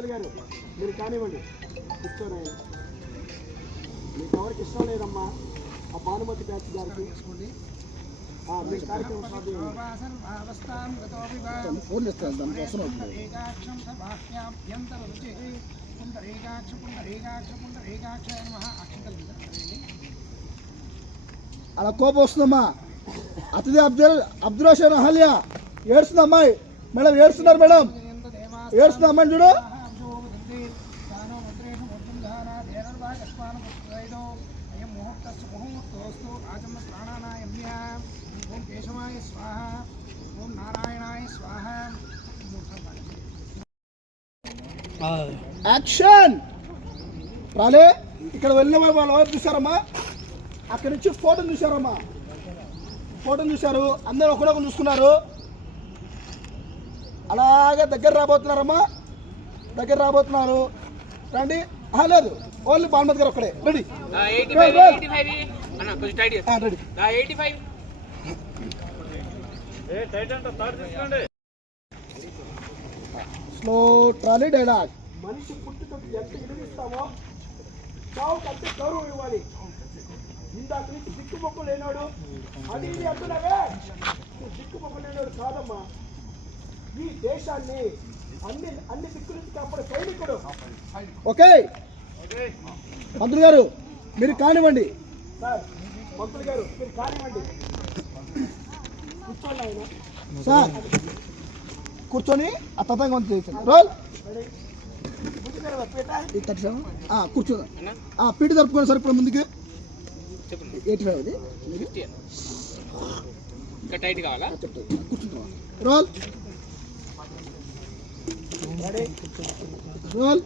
గారు మీరు కానివ్వండి కూర్చోండి. ఆయన మీకు ఎవరికి ఇష్టం లేదమ్మా ఆ భానుమతి బ్యాచ్ గారికి మీరు కార్యక్రమం ఫోన్ అలా కోపం వస్తుందమ్మా. అతిథి అబ్దుల్ హుసేన్ అహల్యా ఏడుస్తుంది అమ్మాయి. మేడం ఏడుస్తున్నారు మేడం, ఏడుస్తుంది అమ్మాయిని చూడు. యాక్షన్ రాలే. ఇక్కడ వెళ్ళిన వాళ్ళు ఎవరు చూసారమ్మా? అక్కడి నుంచి ఫోటోని చూసారమ్మా, ఫోటోని చూశారు. అందరూ ఒకరొకరు చూసుకున్నారు. అలాగే దగ్గర రాబోతున్నారమ్మా, దగ్గర రాబోతున్నారు. రండి. లేదు, ఓన్లీ భానుమతి గారు ఒక్కడే. Ready slow trolley dialogue. మనిషి పుట్టుకకు ఎంత విలువిస్తామో చావుకు అంతే గౌరవం ఇవ్వాలి. ఇందాక నుంచి దిక్కుమొక్కు లేనాడు అది ఇది అంటున్నావే, దిక్కుమొక్కు లేనాడు కాదమ్మా. ఈ దేశాన్ని అన్ని దిక్కుల నుంచి కాపాడే సైనికుడు. ఓకే మంత్రులు గారు మీరు కానివ్వండి. సార్ మంత్రులు గారు మీరు కానివ్వండి. కూర్చోండి ఆయన. సార్ కూర్చొని ఆ తతంగం చేయండి. రోల్ కూర్చో. పీట జరుపుకోండి సార్. ఇప్పుడు ముందుకు 85 అది కూర్చుంటాం. Role role